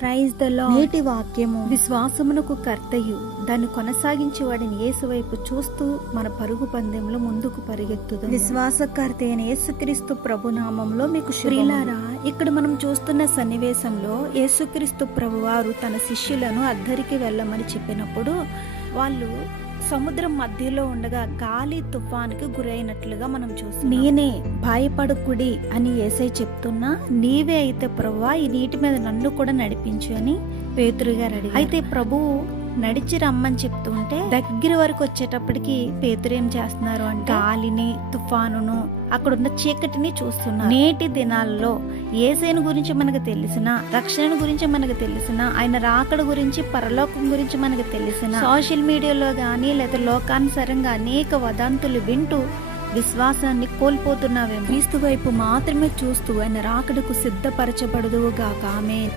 Praise the low నేటి వాక్యము. విశ్వాసమునకు కర్తయు. దాన్ని కొనసాగించి వాడిని యేసు వైపు చూస్తూ మన పరుగు పందెంలో ముందుకు పరిగెత్తుదు విశ్వాసకర్త అయిన యేసుక్రీస్తు ప్రభు నామంలో మీకు శ్రీలారా ఇక్కడ మనం చూస్తున్న సన్నివేశంలో యేసుక్రీస్తు ప్రభు వారు తన శిష్యులను అద్దరికి వెళ్ళమని చెప్పినప్పుడు వాళ్ళు సముద్రం మధ్యలో ఉండగా గాలి తుఫానికి గురైనట్లుగా మనం చూస్తాం నేనే భయపడకుడి అని ఏసై చెప్తున్నా నీవే అయితే ప్రభువా ఈ నీటి మీద నన్ను కూడా నడిపించు అని పేతురు గారు అడిగారు. అయితే ప్రభువు నడిచి రమ్మని చెప్తుంటే దగ్గర వరకు వచ్చేటప్పటికి పేతురు ఏం చేస్తున్నారు అంటే గాలిని తుఫానును అక్కడ ఉన్న చీకటిని చూస్తున్నారు. నేటి దినాల్లో ఏసేను గురించి మనకు తెలిసిన రక్షణ గురించి మనకు తెలిసిన ఆయన రాకడ గురించి పరలోకం గురించి మనకు తెలిసిన సోషల్ మీడియాలో కానీ లేదా లోకానుసారంగా అనేక వదంతులు వింటూ విశ్వాసాన్ని కోల్పోతున్నావేమో. క్రీస్తు వైపు మాత్రమే చూస్తూ ఆయన రాకడకు సిద్ధపరచబడదువుగాక. ఆమె